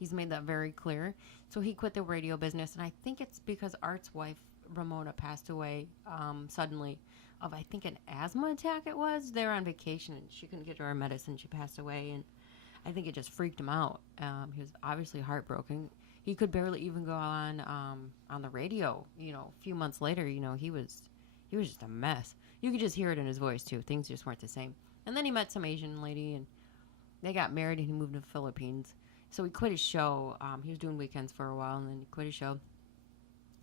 He's made that very clear. So he quit the radio business, and I think it's because Art's wife, Ramona, passed away suddenly of, I think, an asthma attack it was. They were on vacation, and she couldn't get her medicine. She passed away, and I think it just freaked him out. He was obviously heartbroken. He could barely even go on the radio. You know, a few months later, you know, he was just a mess. You could just hear it in his voice, too. Things just weren't the same. And then he met some Asian lady, and they got married, and he moved to the Philippines. So he quit his show. He was doing weekends for a while, and then he quit his show.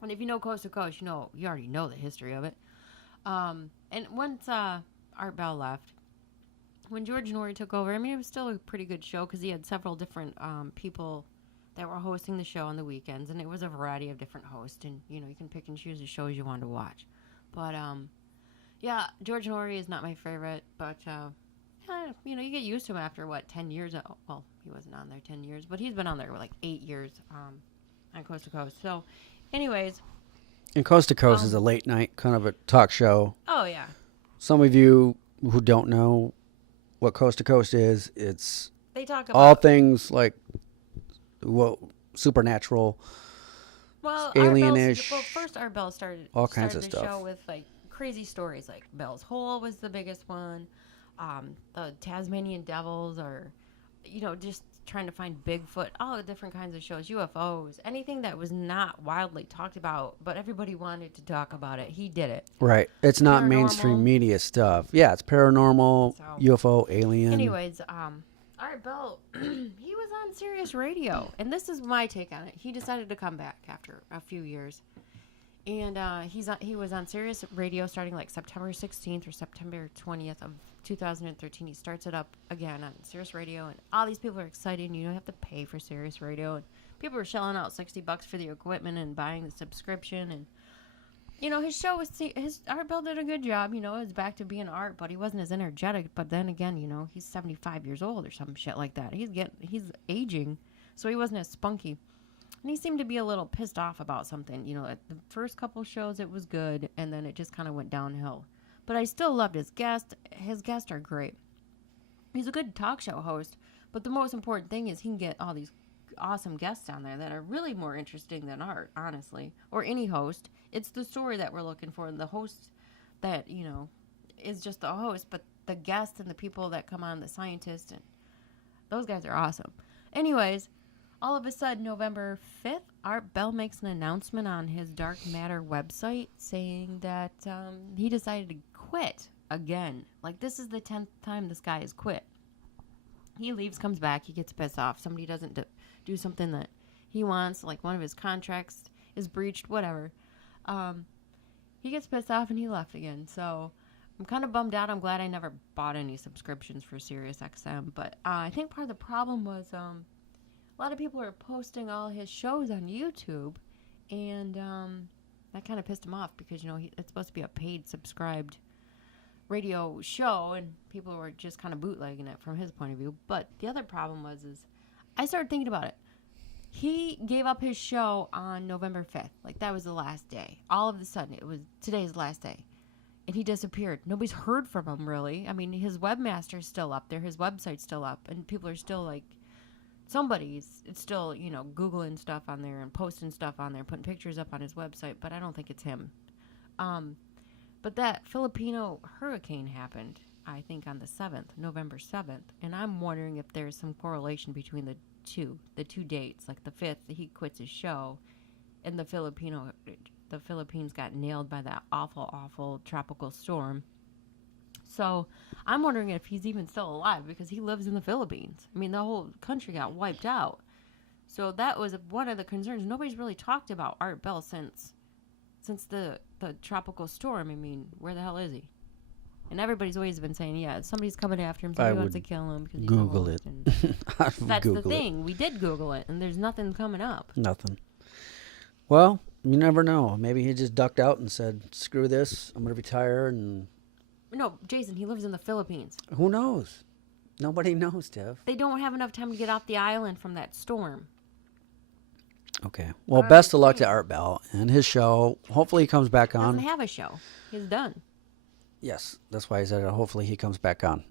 And if you know Coast to Coast, you already know the history of it. And once Art Bell left, when George Norrie took over, I mean, it was still a pretty good show because he had several different people that were hosting the show on the weekends, and it was a variety of different hosts, and, you know, you can pick and choose the shows you want to watch. But, yeah, George Norrie is not my favorite, but, you know, you get used to him after, 10 years? Well, he wasn't on there 10 years, but he's been on there for, 8 years on Coast to Coast. So, anyways. And Coast to Coast is a late night kind of a talk show. Oh, yeah. Some of you who don't know what Coast to Coast is, it's they talk about all things like supernatural, alienish. Well, first Art Bell started of the stuff. show with crazy stories, like Bell's Hole was the biggest one. The Tasmanian Devils, or, you know, just trying to find Bigfoot, all the different kinds of shows, UFOs, anything that was not wildly talked about, but everybody wanted to talk about it. He did it. Right. It's not mainstream media stuff. Yeah, it's paranormal, UFO, alien. Anyways, Art Bell, he was on Sirius Radio, and this is my take on it. He decided to come back after a few years, and he was on Sirius Radio starting September 16th or September 20th of 2013. He starts it up again on Sirius Radio, and all these people are excited, and you don't have to pay for Sirius Radio, and people are shelling out $60 for the equipment and buying the subscription, and, you know, his show was, Art Bell did a good job, you know, it was back to being Art, but he wasn't as energetic. But then again, you know, he's 75 years old or some shit like that. He's aging, so he wasn't as spunky. And he seemed to be a little pissed off about something. You know, at the first couple shows it was good, and then it just kind of went downhill. But I still loved his guests. His guests are great. He's a good talk show host, but the most important thing is he can get all these awesome guests on there that are really more interesting than Art, honestly, or any host. It's the story that we're looking for, and the host that, you know, is just the host, but the guests and the people that come on, the scientists, and those guys are awesome. Anyways, all of a sudden, November 5th, Art Bell makes an announcement on his Dark Matter website saying that he decided to quit again. This is the 10th time this guy has quit. He leaves, comes back, he gets pissed off. Somebody doesn't do something that he wants, like one of his contracts is breached, whatever. He gets pissed off and he left again. So I'm kind of bummed out. I'm glad I never bought any subscriptions for SiriusXM. But I think part of the problem was a lot of people are posting all his shows on YouTube, and that kind of pissed him off because, you know, it's supposed to be a paid subscribed radio show, and people were just kind of bootlegging it from his point of view. But the other problem is I started thinking about it. He gave up his show on November 5th. That was the last day. All of a sudden, it was today's last day. And he disappeared. Nobody's heard from him, really. I mean, his webmaster's still up there. His website's still up. And people are still, it's still, you know, Googling stuff on there and posting stuff on there, putting pictures up on his website. But I don't think it's him. But that Filipino hurricane happened, I think, on the 7th, November 7th. And I'm wondering if there's some correlation between the two dates. The 5th, he quits his show, and the Philippines got nailed by that awful, awful tropical storm. So I'm wondering if he's even still alive, because he lives in the Philippines. I mean, the whole country got wiped out. So that was one of the concerns. Nobody's really talked about Art Bell since the tropical storm. I mean, where the hell is he? And everybody's always been saying, yeah, somebody's coming after him. Somebody wants to kill him. Because Google it. That's the thing. We did Google it, and there's nothing coming up. Nothing. Well, you never know. Maybe he just ducked out and said, screw this. I'm going to retire. And no, Jason, he lives in the Philippines. Who knows? Nobody knows, Tiff. They don't have enough time to get off the island from that storm. Okay. Well, best of luck to Art Bell and his show. Hopefully he comes back on. He doesn't have a show. He's done. Yes, that's why I said hopefully he comes back on.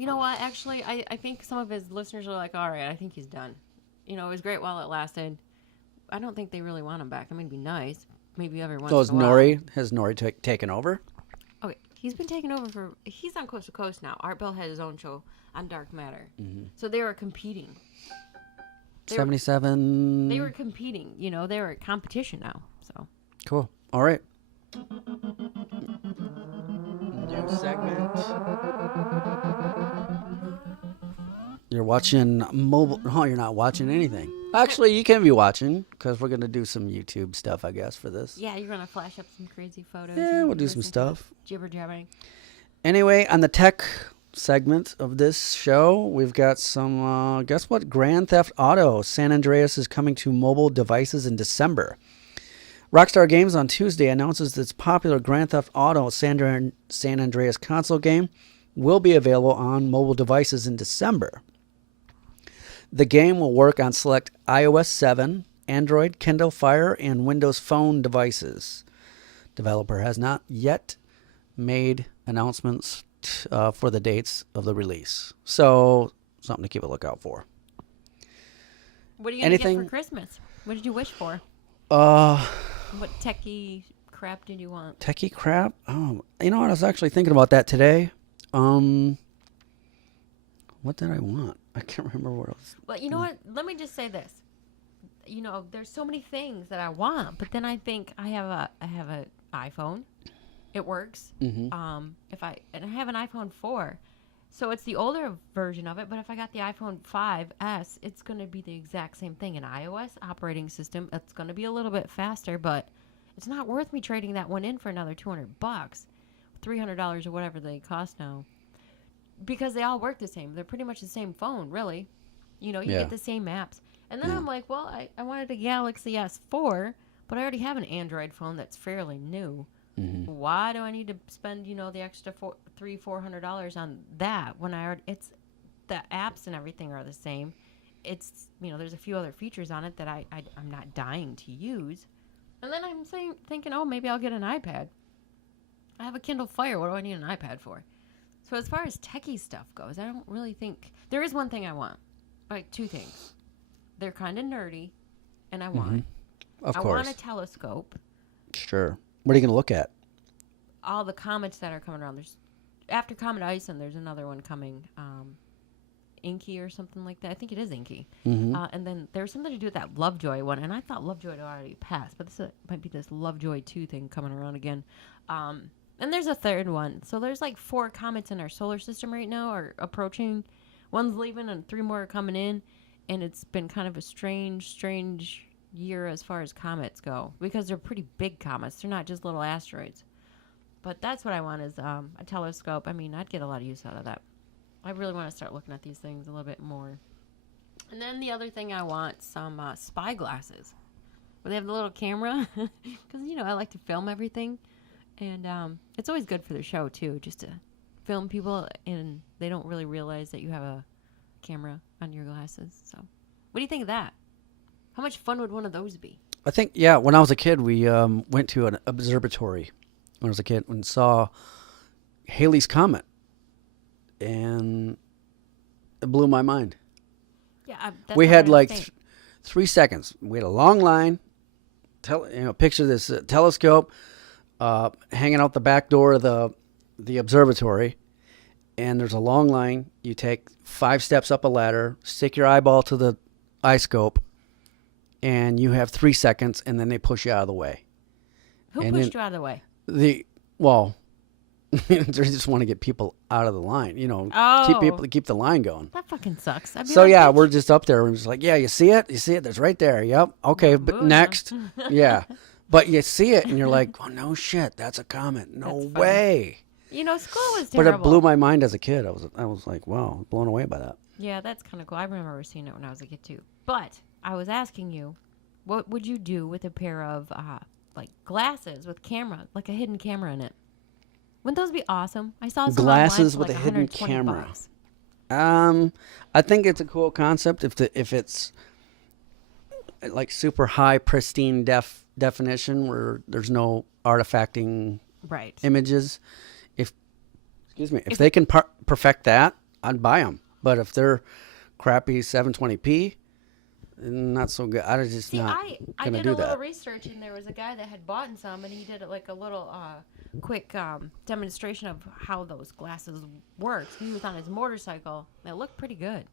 You know what? Actually, I think some of his listeners are like, all right, I think he's done. You know, it was great while it lasted. I don't think they really want him back. I mean, it'd be nice. Maybe every once in a while. Has Nori taken over? Okay, he's been taken over he's on Coast to Coast now. Art Bell had his own show on Dark Matter. Mm-hmm. So they were competing. 77. They were competing. You know, they were at competition now. So cool. All right. New segment. You're watching mobile. Oh, you're not watching anything. Actually, you can be watching because we're going to do some YouTube stuff, I guess, for this. Yeah, you're going to flash up some crazy photos. Yeah, we'll do some stuff. Jibber jabbering. Anyway, on the tech segment of this show, we've got some, guess what? Grand Theft Auto San Andreas is coming to mobile devices in December. Rockstar Games on Tuesday announces its popular Grand Theft Auto San Andreas console game will be available on mobile devices in December. The game will work on select iOS 7, Android, Kindle Fire, and Windows Phone devices. Developer has not yet made announcements for the dates of the release. So, something to keep a lookout for. What are you going to get for Christmas? What did you wish for? What techie crap did you want? Techie crap? Oh, you know what? I was actually thinking about that today. What did I want? I can't remember what else. Well, you know what? Let me just say this. You know, there's so many things that I want, but then I think I have an iPhone. It works. Mm-hmm. I have an iPhone 4, so it's the older version of it. But if I got the iPhone 5S, it's going to be the exact same thing. An iOS operating system. It's going to be a little bit faster, but it's not worth me trading that one in for another $200, $300 or whatever they cost now. Because they all work the same. They're pretty much the same phone, really. You know, you get the same apps. And then I'm like, well, I wanted a Galaxy S4, but I already have an Android phone that's fairly new. Mm-hmm. Why do I need to spend, you know, the extra $400 on that when it's the apps and everything are the same? It's, you know, there's a few other features on it that I'm not dying to use. And then I'm thinking, oh, maybe I'll get an iPad. I have a Kindle Fire. What do I need an iPad for? So as far as techie stuff goes, I don't really think... There is one thing I want. Like, two things. They're kind of nerdy, and I want it. Of course. I want a telescope. Sure. What are you going to look at? All the comets that are coming around. After Comet Ison, there's another one coming. Inky or something like that. I think it is Inky. Mm-hmm. And then there's something to do with that Lovejoy one, and I thought Lovejoy had already passed, but this might be this Lovejoy 2 thing coming around again. And there's a third one. So there's like 4 comets in our solar system right now are approaching. One's leaving and 3 more are coming in. And it's been kind of a strange year as far as comets go. Because they're pretty big comets. They're not just little asteroids. But that's what I want is a telescope. I mean, I'd get a lot of use out of that. I really want to start looking at these things a little bit more. And then the other thing I want, some spy glasses. Where they have the little camera. Because, you know, I like to film everything. And it's always good for the show, too, just to film people, and they don't really realize that you have a camera on your glasses. So what do you think of that? How much fun would one of those be? I think, yeah, when I was a kid, we went to an observatory when I was a kid and saw Halley's Comet, and it blew my mind. Yeah, we had like 3 seconds. We had a long line. Picture this telescope. Hanging out the back door of the observatory, and there's a long line. You take 5 steps up a ladder, stick your eyeball to the eye scope, and you have 3 seconds, and then they push you out of the way. Who pushed you out of the way? They just want to get people out of the line, keep the line going. That fucking sucks. So yeah, we're just up there and just like, yeah, you see it? There's right there. Yep. Okay, but next. Yeah. But you see it, and you're like, oh, no shit, that's a comet. No way. You know, school was terrible. But it blew my mind as a kid. I was like, wow, blown away by that. Yeah, that's kind of cool. I remember seeing it when I was a kid, too. But I was asking you, what would you do with a pair of, glasses with camera, like a hidden camera in it? Wouldn't those be awesome? I saw some glasses online for with a hidden camera. $120. I think it's a cool concept if it's like super high pristine definition where there's no artifacting images. If they can perfect that, I'd buy them. But if they're crappy 720p, not so good. I'm just not I gonna did do a little that. research, and there was a guy that had bought some, and he did like a little quick demonstration of how those glasses work. He was on his motorcycle. It looked pretty good.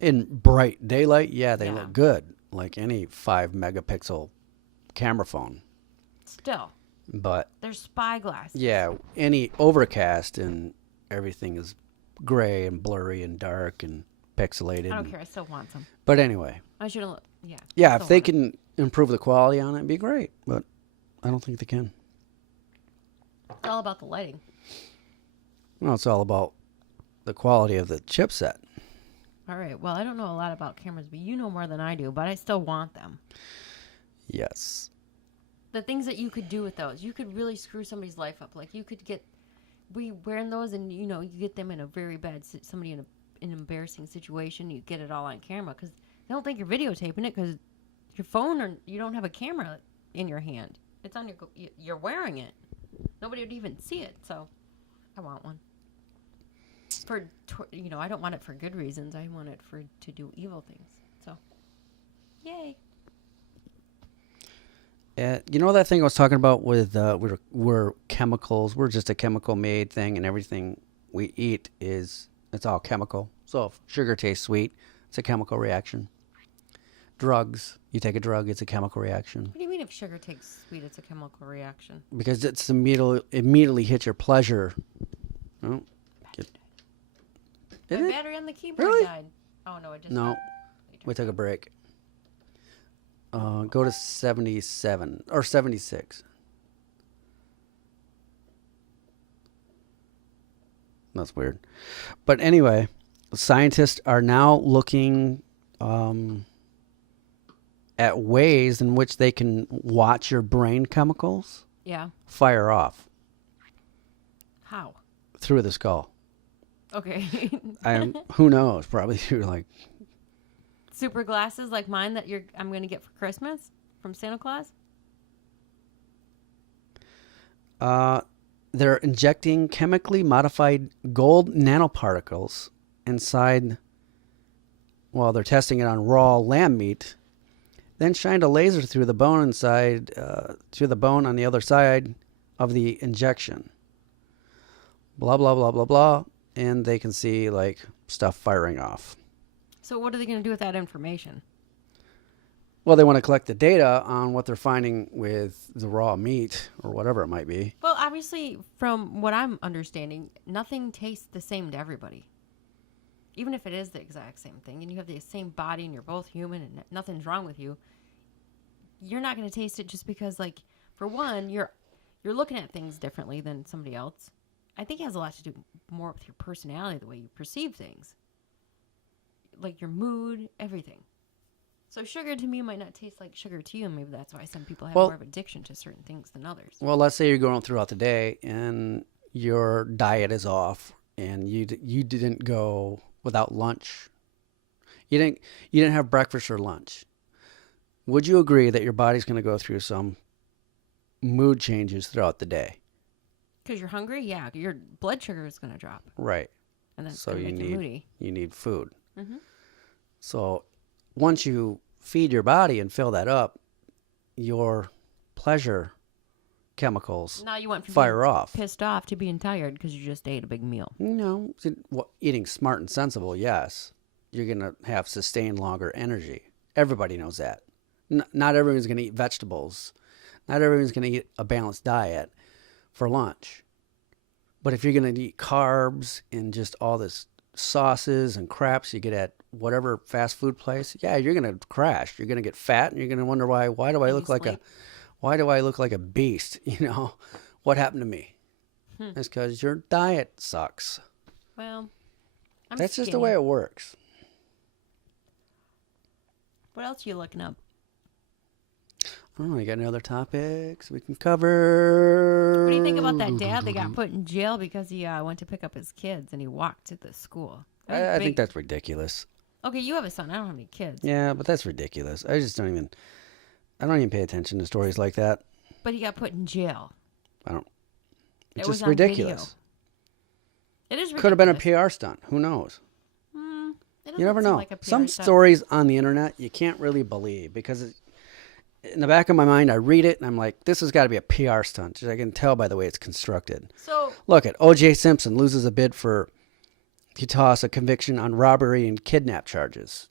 In bright daylight, yeah, they Yeah. look good, like any 5 megapixel camera phone. Still, But they're spy glasses. yeah, any overcast and everything is gray and blurry and dark and pixelated. I don't care. I still want some. But anyway, I should have. Yeah. yeah, I if still they want it. can improve the quality on it, it'd be great. But I don't think they can. It's all about the lighting. Well, it's all about the quality of the chipset. All right. Well, I don't know a lot about cameras, but you know more than I do. But I still want them. Yes. The things that you could do with those, you could really screw somebody's life up. Like you could get, wearing those, and you get them in a very bad, somebody in an embarrassing situation. You get it all on camera because they don't think you're videotaping it because your phone, or you don't have a camera in your hand. It's on you're wearing it. Nobody would even see it. So, I want one. I don't want it for good reasons. I want it to do evil things. So, yay. You know that thing I was talking about with we're chemicals. We're just a chemical made thing, and everything we eat it's all chemical. So if sugar tastes sweet, it's a chemical reaction. Drugs, you take a drug, it's a chemical reaction. What do you mean if sugar tastes sweet, it's a chemical reaction? Because it's immediately hit your pleasure. Oh, My battery on the keyboard Really? died. Oh, no, it just... No, we took a break. Go to 77 or 76. That's weird. But anyway, scientists are now looking at ways in which they can watch your brain chemicals Yeah. fire off How? through the skull. Okay. Who knows? Probably through like Super glasses like mine that I'm going to get for Christmas from Santa Claus? they're injecting chemically modified gold nanoparticles inside. Well, they're testing it on raw lamb meat. Then shined a laser through the bone through the bone on the other side of the injection. Blah, blah, blah, blah, blah. And they can see, like, stuff firing off. So what are they going to do with that information? Well, they want to collect the data on what they're finding with the raw meat or whatever it might be. Well, obviously, from what I'm understanding, nothing tastes the same to everybody. Even if it is the exact same thing and you have the same body and you're both human and nothing's wrong with you, you're not going to taste it just because, like, for one, you're looking at things differently than somebody else. I think it has a lot to do more with your personality, the way you perceive things. Like your mood, everything. So sugar to me might not taste like sugar to you, and maybe that's why some people have more of addiction to certain things than others. Well, let's say you're going throughout the day and your diet is off and you didn't go without lunch. You didn't have breakfast or lunch. Would you agree that your body's going to go through some mood changes throughout the day? Because you're hungry, yeah, your blood sugar is going to drop. Right. And that's So going to make you moody. you need food. Mm-hmm. So once you feed your body and fill that up, your pleasure chemicals Now you went from fire being off. pissed off to being tired because you just ate a big meal. No, eating smart and sensible, yes. You're going to have sustained longer energy. Everybody knows that. Not everyone's going to eat vegetables. Not everyone's going to eat a balanced diet for lunch. But if you're going to eat carbs and just all this sauces and craps you get at whatever fast food place, yeah, you're going to crash. You're going to get fat and you're going to wonder why do I look like a beast? You know, what happened to me? It's because your diet sucks. Well, That's just the way it works. What else are you looking up? Oh, you got any other topics we can cover? What do you think about that dad that got put in jail because he went to pick up his kids and he walked to the school? I think that's ridiculous. Okay, you have a son. I don't have any kids. Yeah, but that's ridiculous. I don't even pay attention to stories like that. But he got put in jail. It's It was just on ridiculous. It is ridiculous. Could have been a PR stunt. Who knows? You never know. Some stories on the internet you can't really believe because in the back of my mind I read it and I'm like, this has got to be a PR stunt. I can tell by the way it's constructed. So look at O.J. Simpson loses a bid to toss a conviction on robbery and kidnap charges.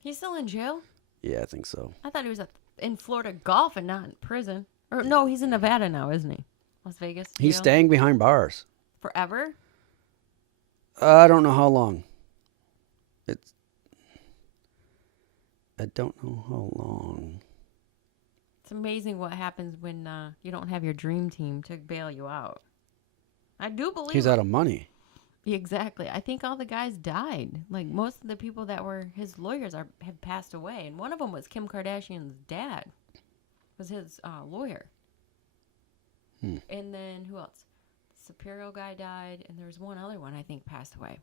He's still in jail? Yeah, I think so. I thought he was in Florida golf and not in prison. Or no, he's in Nevada now, isn't he? Las Vegas. He's staying behind bars. Forever? I don't know how long. I don't know how long. It's amazing what happens when you don't have your dream team to bail you out. I do believe he's out of money. Exactly. I think all the guys died. Like most of the people that were his lawyers have passed away, and one of them was Kim Kardashian's dad. Was his lawyer. And then who else? The Shapiro guy died, and there was one other one I think passed away.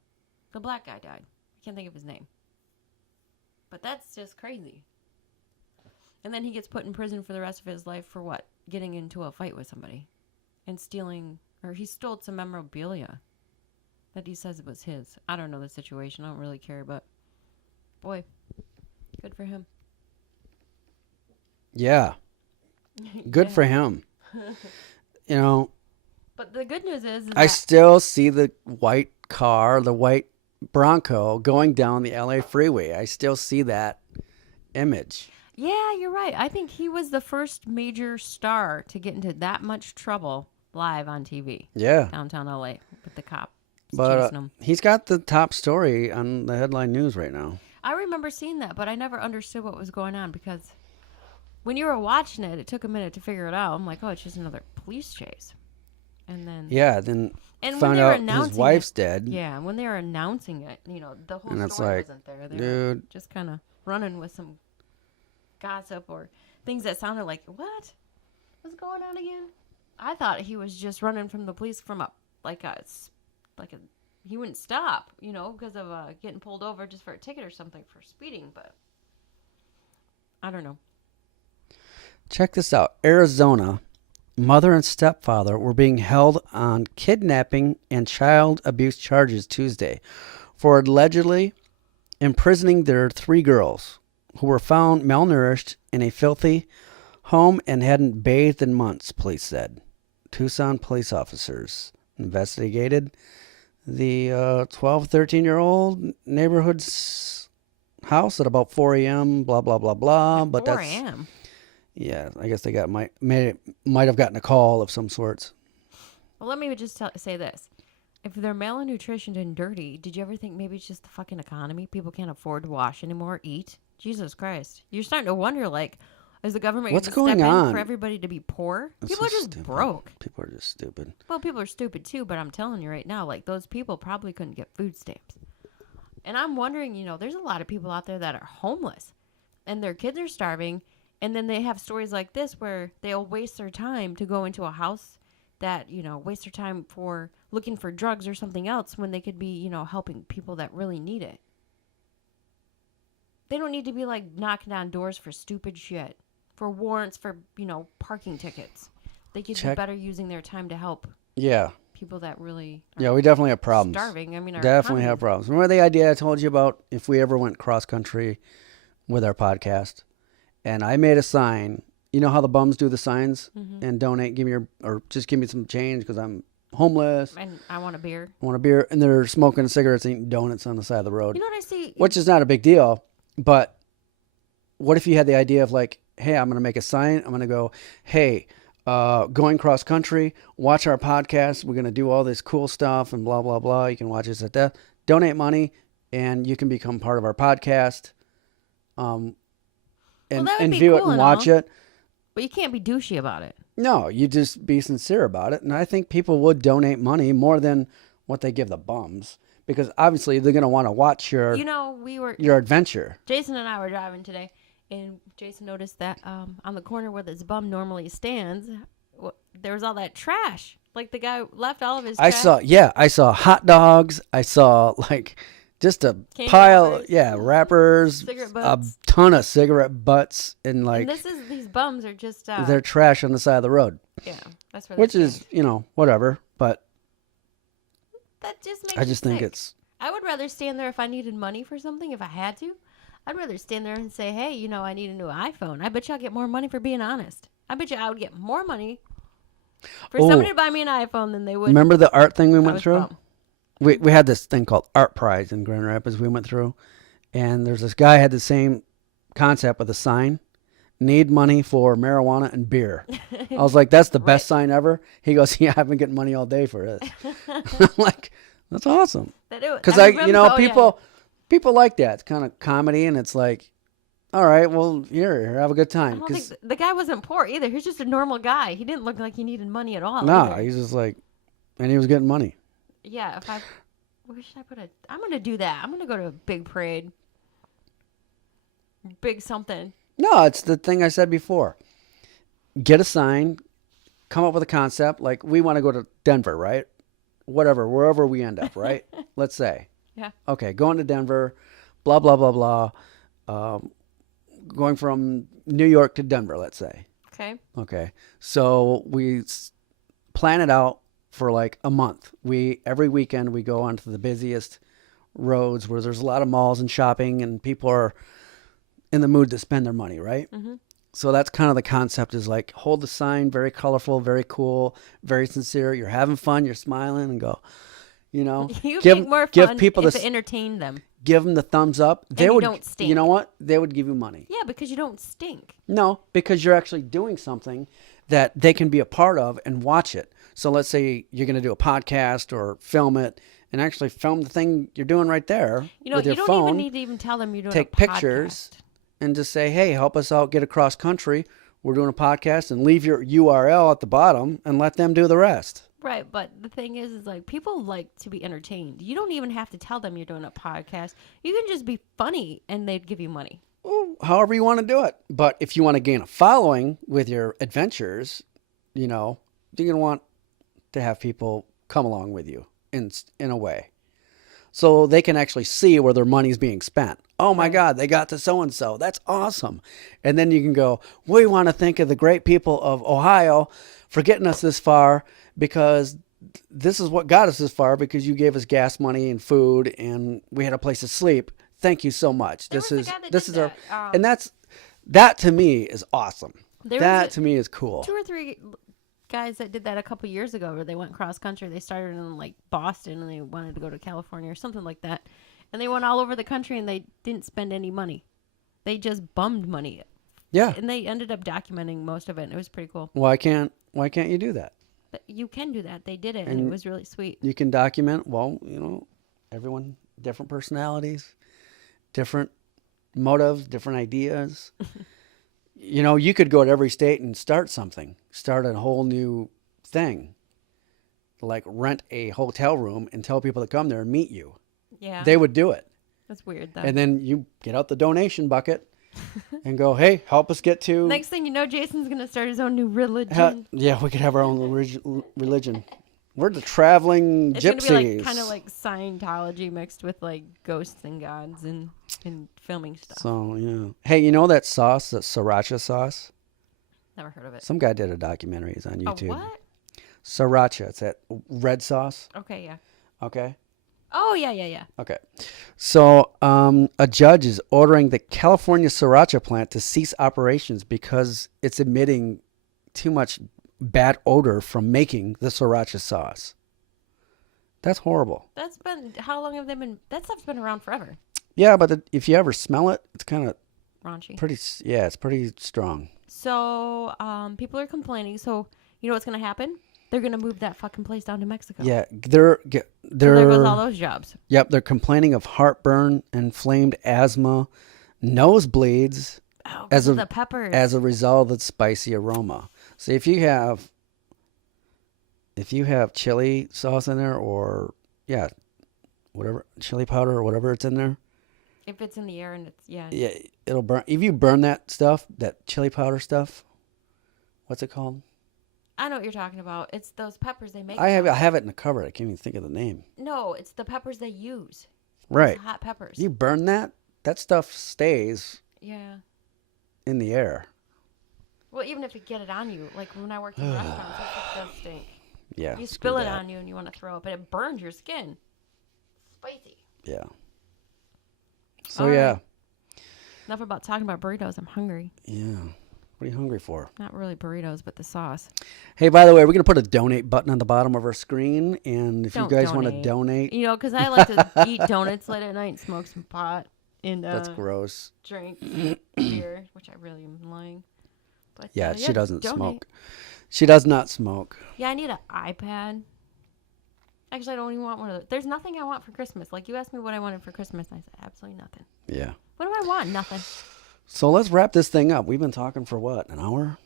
The black guy died. I can't think of his name. But that's just crazy. And then he gets put in prison for the rest of his life for what? Getting into a fight with somebody. And stealing, or he stole some memorabilia that he says it was his. I don't know the situation. I don't really care, but boy, good for him. Yeah. Good for him. You know. But the good news is I still see the white car, the white Bronco going down the LA freeway. I still see that image. Yeah, you're right. I think he was the first major star to get into that much trouble live on TV. Yeah. Downtown LA with the cop but chasing him. He's got the top story on the headline news right now. I remember seeing that, but I never understood what was going on because when you were watching it, it took a minute to figure it out. I'm like, oh, it's just another police chase. And then found out his wife's dead. Yeah, when they were announcing it, the whole and story wasn't there. They were dude, just kind of running with some gossip or things that sounded like, what? What's going on again? I thought he was just running from the police from he wouldn't stop, because of getting pulled over just for a ticket or something for speeding, but I don't know. Check this out. Arizona. Mother and stepfather were being held on kidnapping and child abuse charges Tuesday for allegedly imprisoning their 3 girls who were found malnourished in a filthy home and hadn't bathed in months, police said. Tucson police officers investigated the 12, 13-year-old neighborhood's house at about 4 a.m., blah, blah, blah, blah. But 4 a.m.? Yeah, I guess they might have gotten a call of some sorts. Well, let me just say this. If they're malnutritioned and dirty, did you ever think maybe it's just the fucking economy? People can't afford to wash anymore, eat? Jesus Christ. You're starting to wonder, is the government what's going going on for everybody to be poor? People are just stupid. broke. People are just stupid. Well, people are stupid too, but I'm telling you right now, those people probably couldn't get food stamps. And I'm wondering, there's a lot of people out there that are homeless and their kids are starving. And then they have stories like this where they'll waste their time to go into a house that, waste their time for looking for drugs or something else when they could be, helping people that really need it. They don't need to be knocking down doors for stupid shit, for warrants, for, parking tickets. They could be better using their time to help people that really we definitely have problems. Starving. I mean, definitely have problems. Remember the idea I told you about if we ever went cross country with our podcast? And I made a sign. You know how the bums do the signs and donate, just give me some change because I'm homeless. And I want a beer. And they're smoking cigarettes and eating donuts on the side of the road. You know what I see? Which is not a big deal. But what if you had the idea of hey, I'm going to make a sign. I'm going to go, hey, going cross country, watch our podcast. We're going to do all this cool stuff and blah, blah, blah. You can watch us at that. Donate money and you can become part of our podcast. And view it and watch it. But you can't be douchey about it. No, you just be sincere about it. And I think people would donate money more than what they give the bums. Because obviously they're going to want to watch your adventure. Jason and I were driving today. And Jason noticed that on the corner where this bum normally stands, there was all that trash. The guy left all of his trash. I saw hot dogs. I saw just a candy pile, wrappers, wrappers, a ton of cigarette butts, and these bums are just they're trash on the side of the road. Yeah, that's where. Which is whatever, but That just makes I just think sick. it's... I would rather stand there if I needed money for something, if I had to. I'd rather stand there and say, hey, you know, I need a new iPhone. I bet you I'll get more money for being honest. I bet you I would get more money for somebody to buy me an iPhone than they would. Remember the art thing we went through? Bummed. We had this thing called Art Prize in Grand Rapids we went through. And there's this guy had the same concept with a sign. Need money for marijuana and beer. I was like, that's the best sign ever. He goes, yeah, I've been getting money all day for this. I'm like, that's awesome. Because people like that. It's kind of comedy, and it's like, all right, well, here, have a good time. I don't think the guy wasn't poor either. He was just a normal guy. He didn't look like he needed money at all. No, he's just like, and he was getting money. Yeah, where should I put it? I'm going to do that. I'm going to go to a big parade. Big something. No, it's the thing I said before. Get a sign, come up with a concept. Like, we want to go to Denver, right? Whatever, wherever we end up, right? Let's say. Yeah. Okay, going to Denver, blah, blah, blah, blah. Going from New York to Denver, let's say. Okay. So we plan it out for like a month. Every weekend we go onto the busiest roads where there's a lot of malls and shopping and people are in the mood to spend their money, right? Mm-hmm. So that's kind of the concept, is like, hold the sign, very colorful, very cool, very sincere. You're having fun, you're smiling, and go, you know, make more fun if it entertain them. Give them the thumbs up. You don't stink. You know what? They would give you money. Yeah, because you don't stink. No, because you're actually doing something that they can be a part of and watch it. So let's say you're going to do a podcast or film it, and actually film the thing you're doing right there with your phone. You don't even need to even tell them you're doing take a podcast. Pictures. And just say, hey, help us out, get across country. We're doing a podcast, and leave your URL at the bottom and let them do the rest. Right, but the thing is like, people like to be entertained. You don't even have to tell them you're doing a podcast. You can just be funny, and they'd give you money. Well, however you want to do it. But if you want to gain a following with your adventures, you know, you're going to want to have people come along with you in a way. So they can actually see where their money's being spent. Oh my God, they got to so-and-so. That's awesome. And then you can go, we want to thank of the great people of Ohio for getting us this far, because this is what got us this far, because you gave us gas money and food and we had a place to sleep. Thank you so much. And that to me is awesome. That to me is cool. 2 or 3 guys that did that a couple years ago, where they went cross country. They started in like Boston and they wanted to go to California or something like that. And they went all over the country and they didn't spend any money. They just bummed money. Yeah. And they ended up documenting most of it. And it was pretty cool. Why can't you do that? But you can do that. They did it, and it was really sweet. You can document, well, you know, everyone, different personalities, different motives, different ideas. You know, you could go to every state and start something. Start a whole new thing. Like rent a hotel room and tell people to come there and meet you. Yeah. They would do it. That's weird, though. And then you get out the donation bucket and go, hey, help us get to... Next thing you know, Jason's going to start his own new religion. Yeah, we could have our own religion. We're the traveling gypsies. It's going to be like kind of like Scientology mixed with like ghosts and gods and filming stuff. So, yeah. Hey, you know that sauce, that sriracha sauce? Never heard of it. Some guy did a documentary. It's on YouTube. What? Sriracha. It's that red sauce. Okay, yeah. Okay. Oh, yeah. Okay. So a judge is ordering the California sriracha plant to cease operations because it's emitting too much bad odor from making the sriracha sauce. That's horrible. How long have they been? That stuff's been around forever. Yeah, but if you ever smell it, it's kind of raunchy. It's pretty strong. So people are complaining. So you know what's going to happen? They're going to move that fucking place down to Mexico. Yeah, there goes all those jobs. Yep, they're complaining of heartburn, inflamed asthma, nosebleeds as of the peppers. As a result of the spicy aroma. So if you have chili sauce in there, or whatever, chili powder or whatever it's in there. If it's in the air and it's yeah, it'll burn. If you burn that stuff, that chili powder stuff, what's it called? I know what you're talking about. It's those peppers they make. I have it in the cupboard. I can't even think of the name. No, it's the peppers they use. Right. Hot peppers. You burn that stuff stays. Yeah. In the air. Well, even if you get it on you, like when I worked in restaurants, that stuff does stink. Yeah. You screw spill it that. on you and you want to throw up, and it burns your skin. Spicy. Yeah. So All yeah. right. Enough about talking about burritos. I'm hungry. Yeah. What are you hungry for? Not really burritos, but the sauce. Hey, by the way, we're going to put a donate button on the bottom of our screen. And if Don't you guys want to donate. You know, because I like to eat donuts late at night and smoke some pot and That's gross. drink beer, which I really am lying. But, Yeah, she doesn't donate. smoke. She does not smoke. Yeah, I need an iPad. Actually, I don't even want one of those. There's nothing I want for Christmas. Like, you asked me what I wanted for Christmas, and I said, absolutely nothing. Yeah. What do I want? Nothing. So let's wrap this thing up. We've been talking for what, an hour?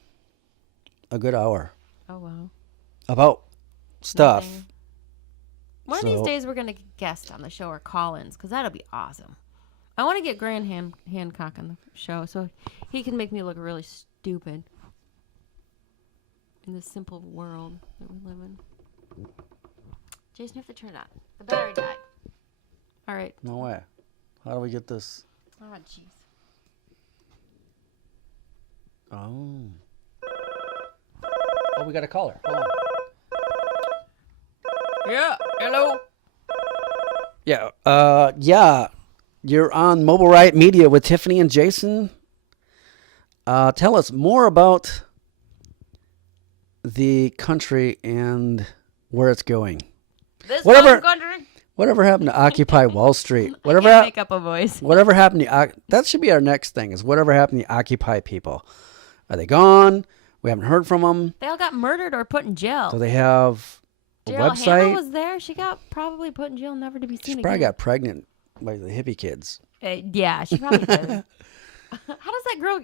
A good hour. Oh, wow. About stuff. Nothing. One of these days, we're going to get guests on the show or call-ins, because that'll be awesome. I want to get Grant Hancock on the show so he can make me look really stupid in this simple world that we live in. Jason, you have to turn it on. The battery died. All right. No way. How do we get this? Oh, jeez. Oh. Oh, we got a caller. Hold on. Yeah. Hello. Yeah. Yeah. You're on Mobile Riot Media with Tiffany and Jason. Tell us more about the country and where it's going. This Whatever- country. Whatever happened to Occupy Wall Street? I can't make up a voice. Whatever happened to that should be our next thing. Is whatever happened to Occupy people? Are they gone? We haven't heard from them. They all got murdered or put in jail. Do they have a Hannah website? was there. She got probably put in jail, never to be seen She again. probably got pregnant by the hippie kids. Yeah, she probably did. How does that girl?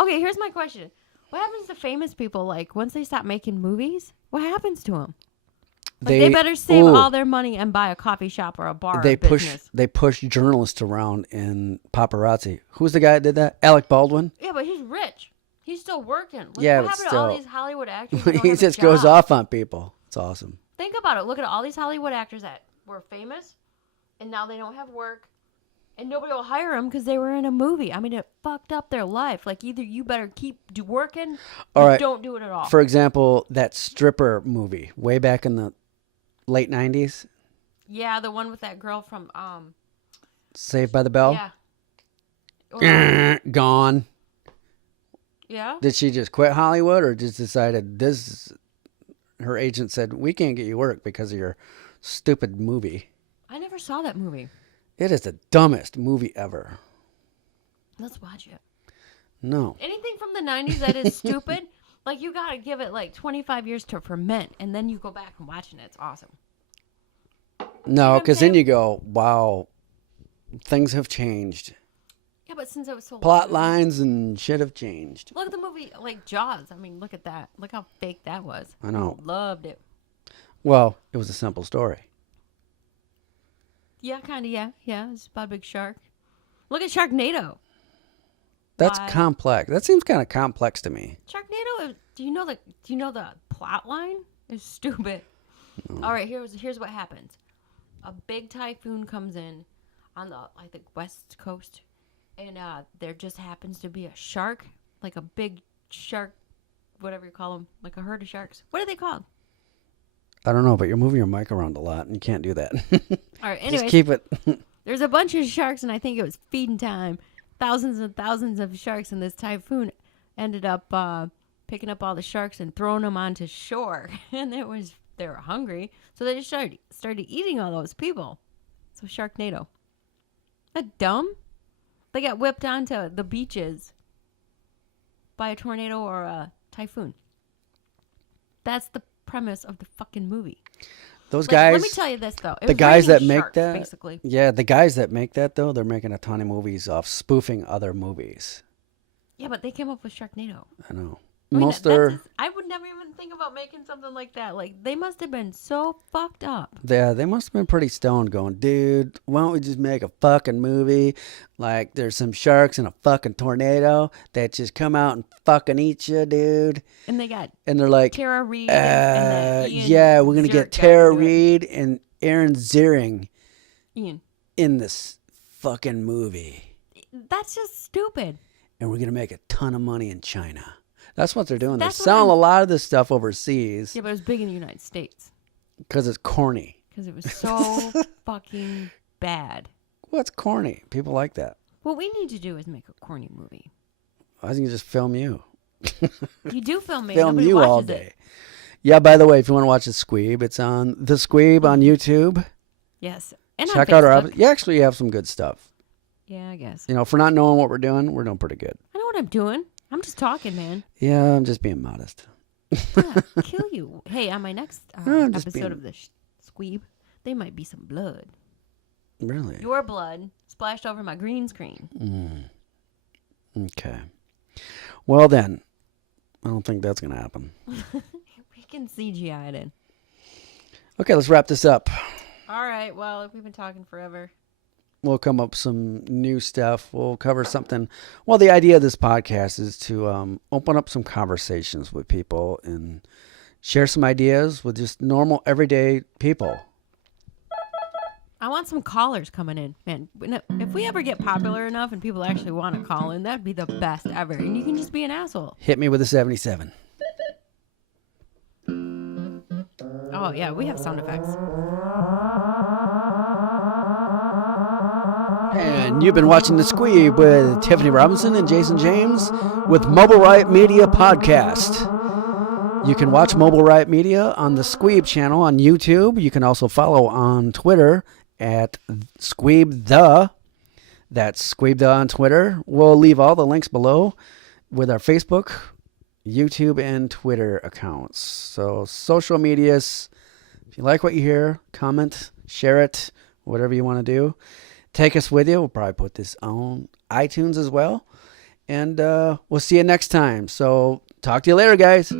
Okay, here's my question: what happens to famous people? Like once they stop making movies, what happens to them? Like, they better save all their money and buy a coffee shop or a bar. They or business. They push journalists around in paparazzi. Who's the guy that did that? Alec Baldwin. Yeah, but he's rich. He's still working. Like, Yeah, what but happened to all these Hollywood actors? Who don't he have a just goes job? off on people. It's awesome. Think about it. Look at all these Hollywood actors that were famous, and now they don't have work, and nobody will hire them because they were in a movie. I mean, it fucked up their life. Like either you better keep working, All or right. don't do it at all. For example, that stripper movie way back in the late 90s, Yeah, the one with that girl from Saved by the Bell. Yeah. Or- Gone. yeah. Did she just quit Hollywood or just decided this? Her agent said, we can't get you work because of your stupid movie. I never saw that movie. It is the dumbest movie ever. Let's watch it. No. Anything from the 90s that is stupid, like you got to give it like 25 years to ferment, and then you go back and watch it. It's awesome. No, what I'm because then saying? you go, wow, things have changed. Yeah, but since it was so Plot long, lines and shit have changed. look at the movie like Jaws. I mean, look at that. Look how fake that was. I know. Loved it. Well, it was a simple story. Yeah, kind of. Yeah. It's about a big shark. Look at Sharknado. That's Why? complex. That seems kind of complex to me. Sharknado. Do you know the plot line? It's stupid. All right, here's what happens. A big typhoon comes in on the west coast, and there just happens to be a shark, like a big shark, whatever you call them, like a herd of sharks. What are they called? I don't know, but you're moving your mic around a lot, and you can't do that. All right, Just anyways, keep it. there's a bunch of sharks, and I think it was feeding time. Thousands and thousands of sharks in this typhoon ended up picking up all the sharks and throwing them onto shore, and they were hungry, so they just started eating all those people. So Sharknado. That dumb? They got whipped onto the beaches by a tornado or a typhoon. That's the premise of the fucking movie. Those Like, guys. let me tell you this though. It The was guys raining that make sharks, that, basically. yeah, the guys that make that though, they're making a ton of movies off spoofing other movies. Yeah, but they came up with Sharknado. I know. I mean, Most that's are, just- I would never even think about making something like that. Like, they must have been so fucked up. yeah, they must have been pretty stoned going, dude, why don't we just make a fucking movie? Like, there's some sharks in a fucking tornado that just come out and fucking eat you, dude. And they got And they're like, Tara Reid and Ian yeah, we're going to Ziering get guy Tara to do it. Reid and Aaron Ziering Ian. in this fucking movie. That's just stupid. And we're going to make a ton of money in China. That's what they're doing. They're That's what selling I'm- a lot of this stuff overseas Yeah, but it was big in the United States because it's corny. because it was so fucking bad. What's corny? People like that. What we need to do is make a corny movie. I think you just film you. You do film me. Film Nobody you all watches day. It. Yeah, by the way, if you want to watch the Squeeb, it's on the Squeeb on YouTube. Yes. And Check on out our. Facebook. You actually have some good stuff. Yeah, I guess. You know, for not knowing what we're doing pretty good. I know what I'm doing. I'm just talking, man. Yeah, I'm just being modest. Yeah, kill you. Hey, on my next I'm just episode being- of the Squeeb, they might be some blood. Really? Your blood splashed over my green screen. Okay. Well then, I don't think that's gonna happen. We can CGI it in. Okay, let's wrap this up. All right. Well, we've been talking forever. We'll come up with some new stuff. We'll cover something. Well, the idea of this podcast is to open up some conversations with people and share some ideas with just normal, everyday people. I want some callers coming in, man. If we ever get popular enough and people actually want to call in, that'd be the best ever. And you can just be an asshole. Hit me with a 77. Oh yeah, we have sound effects. And you've been watching The Squeeb with Tiffany Robinson and Jason James with Mobile Riot Media Podcast. You can watch Mobile Riot Media on the Squeeb channel on YouTube. You can also follow on Twitter at SqueebThe. That's SqueebThe on Twitter. We'll leave all the links below with our Facebook, YouTube, and Twitter accounts. So social medias, if you like what you hear, comment, share it, whatever you want to do. Take us with you. We'll probably put this on iTunes as well. And we'll see you next time. So talk to you later, guys.